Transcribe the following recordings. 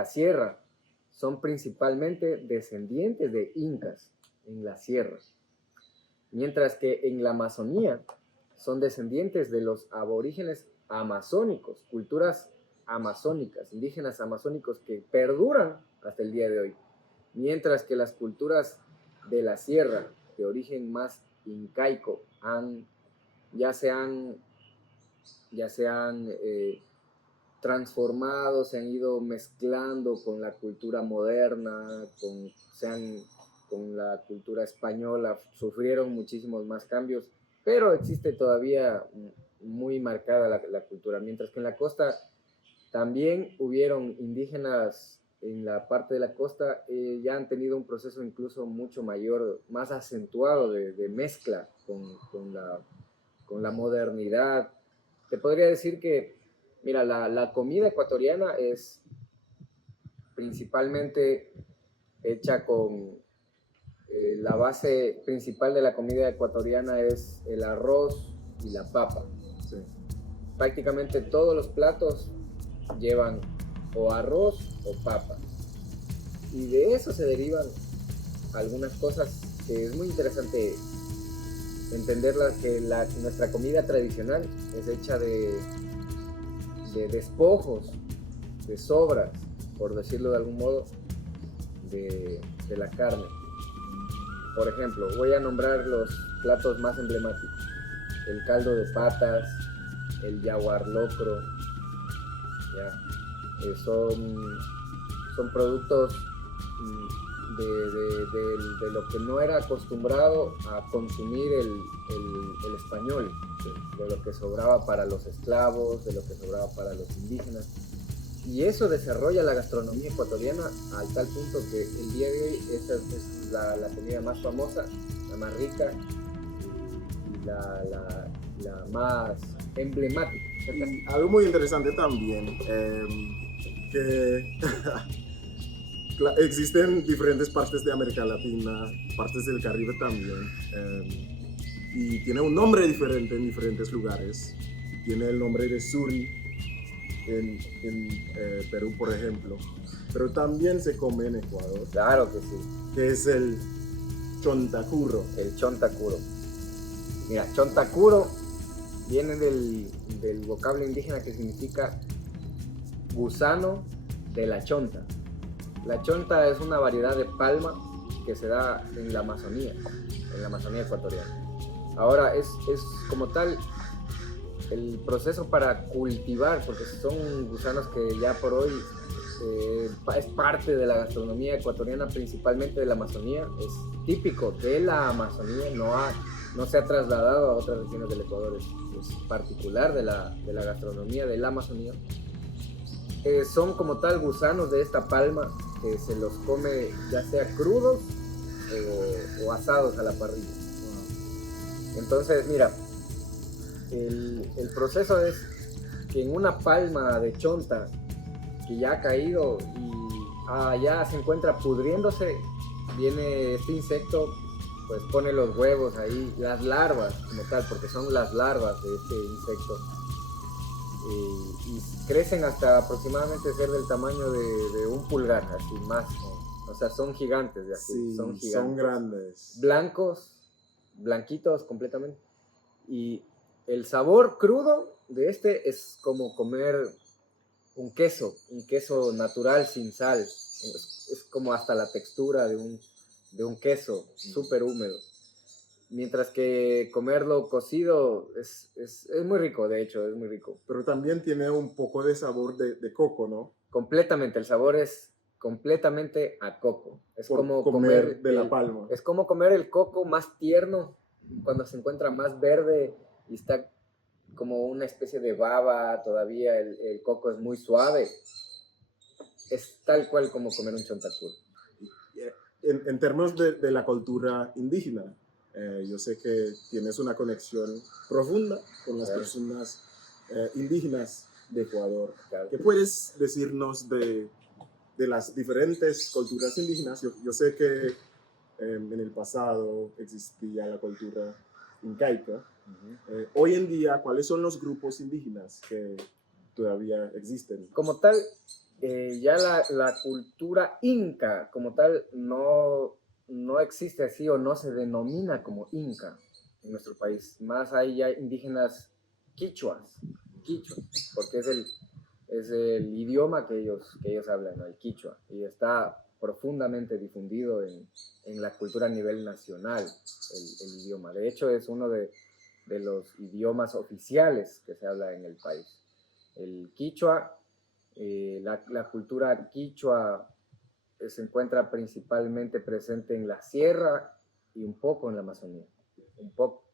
la sierra son principalmente descendientes de incas en la sierra, mientras que en la Amazonía son descendientes de los aborígenes amazónicos, culturas amazónicas, indígenas amazónicos que perduran hasta el día de hoy, mientras que las culturas de la sierra, de origen más incaico, ya se han transformado, se han ido mezclando con la cultura moderna, con la cultura española, sufrieron muchísimos más cambios, pero existe todavía muy marcada la cultura, mientras que en la costa también hubieron indígenas en la parte de la costa, ya han tenido un proceso incluso mucho mayor, más acentuado de mezcla con la modernidad. Te podría decir que, mira, la comida ecuatoriana es principalmente hecha con, la base principal de la comida ecuatoriana es el arroz y la papa. Sí. Prácticamente todos los platos llevan o arroz o papa. Y de eso se derivan algunas cosas que es muy interesante entenderlas, que nuestra comida tradicional es hecha de despojos, de sobras, por decirlo de algún modo, de la carne. Por ejemplo, voy a nombrar los platos más emblemáticos: el caldo de patas, el yaguar locro, ¿ya? Son productos de lo que no era acostumbrado a consumir el español, de lo que sobraba para los esclavos, de lo que sobraba para los indígenas. Y eso desarrolla la gastronomía ecuatoriana al tal punto que el día de hoy esa es la comida más famosa, la más rica y la más emblemática. Y algo muy interesante también, que existen diferentes partes de América Latina, partes del Caribe también, y tiene un nombre diferente en diferentes lugares. Tiene el nombre de suri en Perú, por ejemplo, pero también se come en Ecuador. Claro que sí. Que es el chontacuro. El chontacuro. Mira, chontacuro viene del vocablo indígena que significa gusano de la chonta. La chonta es una variedad de palma que se da en la Amazonía ecuatoriana. Ahora es como tal el proceso para cultivar, porque son gusanos que ya por hoy es parte de la gastronomía ecuatoriana, principalmente de la Amazonía, es típico de la Amazonía, no se ha trasladado a otras regiones del Ecuador, es particular de la gastronomía de la Amazonía. Son como tal gusanos de esta palma que se los come ya sea crudos o asados a la parrilla. Entonces, mira, el proceso es que en una palma de chonta que ya ha caído y ya se encuentra pudriéndose, viene este insecto, pues pone los huevos ahí, las larvas como tal, porque son las larvas de este insecto, y crecen hasta aproximadamente ser del tamaño de un pulgar, así más, o sea, son gigantes de así, Sí, son gigantes. Son grandes. Blanquitos completamente. Y el sabor crudo de este es como comer un queso natural sin sal. Es como hasta la textura de un queso súper húmedo. Mientras que comerlo cocido es muy rico, de hecho, es muy rico. Pero también tiene un poco de sabor de coco, ¿no? Completamente, el sabor es completamente a coco. Es Por como comer de la palma. Es como comer el coco más tierno, cuando se encuentra más verde y está como una especie de baba, todavía el coco es muy suave. Es tal cual como comer un chontacuro. En términos de la cultura indígena, yo sé que tienes una conexión profunda con las personas indígenas de Ecuador. Claro. ¿Qué puedes decirnos de las diferentes culturas indígenas? Yo sé que en el pasado existía la cultura incaica. Hoy en día, ¿cuáles son los grupos indígenas que todavía existen? Como tal, Ya la cultura inca como tal no existe así o no se denomina como inca en nuestro país. Más hay ya indígenas quichuas, porque es el idioma que ellos hablan, ¿no? El quichua, y está profundamente difundido en la cultura a nivel nacional, el idioma. De hecho, es uno de los idiomas oficiales que se habla en el país. El quichua, la cultura quichua se encuentra principalmente presente en la sierra y un poco en la Amazonía. Un poco.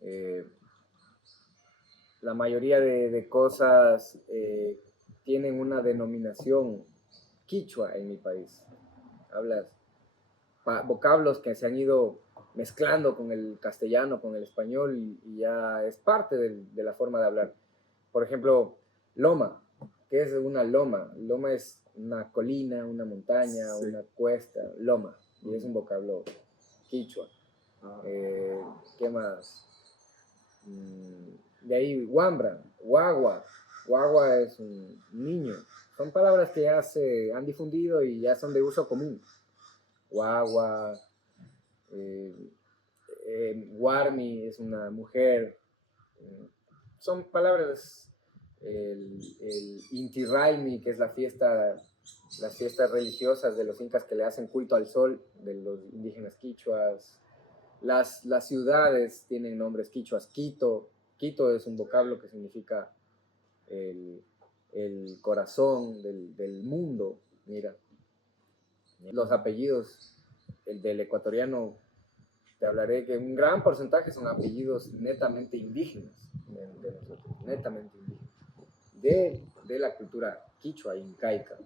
Eh, la mayoría de cosas tienen una denominación quichua en mi país. Hablas vocablos que se han ido mezclando con el castellano, con el español, y ya es parte de la forma de hablar. Por ejemplo, loma. ¿Qué es una loma? Loma es una colina, una montaña, Sí. una cuesta, loma. Y es un vocablo quichua. ¿Qué más? De ahí, guambra, guagua. Guagua es un niño. Son palabras que ya se han difundido y ya son de uso común. Guagua, guarmi es una mujer. Son palabras. El Inti Raymi, que es las fiestas religiosas de los incas que le hacen culto al sol, de los indígenas quichuas. Las ciudades tienen nombres quichuas. Quito es un vocablo que significa el corazón del mundo. Mira, los apellidos, el del ecuatoriano, te hablaré que un gran porcentaje son apellidos netamente indígenas, de nosotros, netamente indígenas, de la cultura quichua incaica.